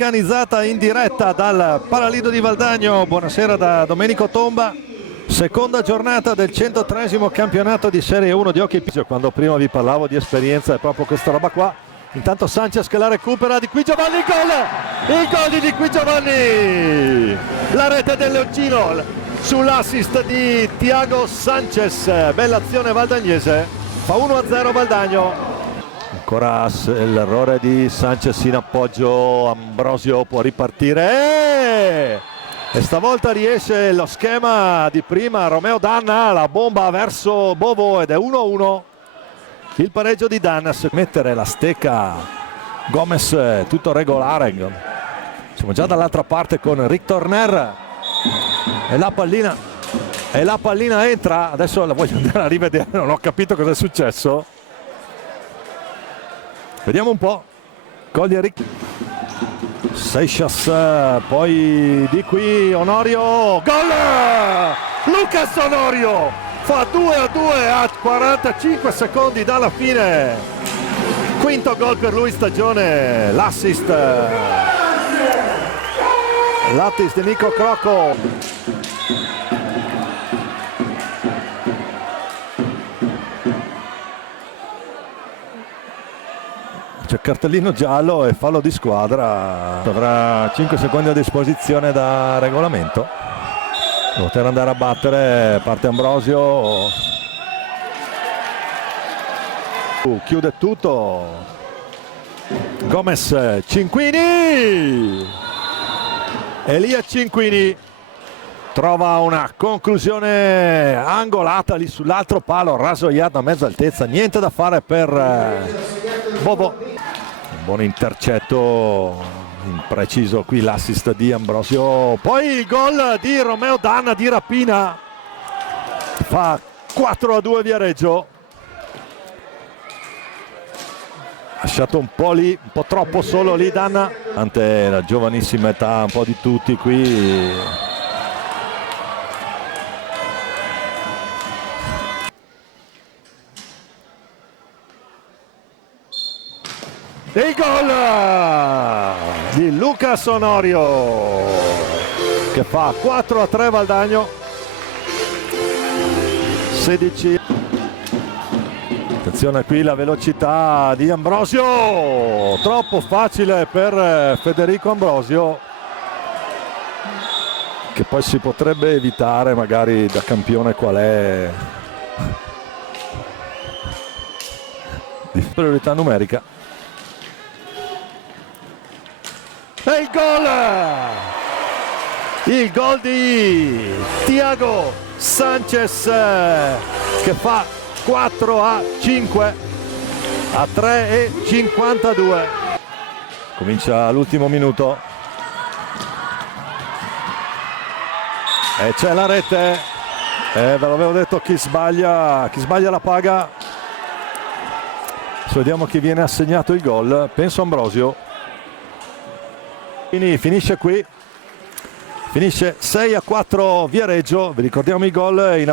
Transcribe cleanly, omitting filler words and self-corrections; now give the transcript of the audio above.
mecanizzata in diretta dal Paralido di Valdagno. Buonasera da Domenico Tomba. Seconda giornata del 103esimo campionato di Serie 1 di hockey pitch. Quando prima vi parlavo di esperienza è proprio questa roba qua. Intanto Sanchez che la recupera, Di Qui Giovanni, il gol di Qui Giovanni, la rete del Leoncino sull'assist di Thiago Sanchez. Bella azione valdagnese, fa 1-0 Valdagno. Ancora l'errore di Sanchez in appoggio, Ambrosio può ripartire e stavolta riesce lo schema di prima. Romeo Danna, la bomba verso Bovo ed è 1-1. Il pareggio di Dannas, mettere la stecca Gomez, tutto regolare. Siamo già dall'altra parte con Rick Torner e la pallina entra. Adesso la voglio andare a rivedere, non ho capito cosa è successo. Vediamo un po'. Coglie Rick Seixas, poi di qui Onorio, gol! Lucas Onorio fa 2-2 a 45 secondi dalla fine. Quinto gol per lui stagione, l'assist di Nico Crocco. C'è cartellino giallo e fallo di squadra. Avrà 5 secondi a disposizione da regolamento. Poter andare a battere, parte Ambrosio, chiude tutto Gomez, Cinquini, Elia Cinquini trova una conclusione angolata lì sull'altro palo, rasoiata a mezza altezza, niente da fare per Bobo. Un buon intercetto, impreciso qui l'assist di Ambrosio, poi il gol di Romeo Danna di rapina, fa 4-2 Viareggio. Lasciato un po' lì, un po' troppo solo lì Danna, ante la giovanissima età, un po' di tutti qui. E il gol di Lucas Onorio che fa 4-3 Valdagno. 16. Attenzione qui la velocità di Ambrosio, troppo facile per Federico Ambrosio, che poi si potrebbe evitare magari da campione qual è di superiorità numerica. E il gol di Thiago Sanchez che fa 4-5 a 3:52. Comincia l'ultimo minuto e c'è la rete, ve l'avevo detto, chi sbaglia la paga. Adesso vediamo chi viene assegnato il gol, penso Ambrosio. Quindi finisce qui, finisce 6-4 Viareggio. Vi ricordiamo i gol in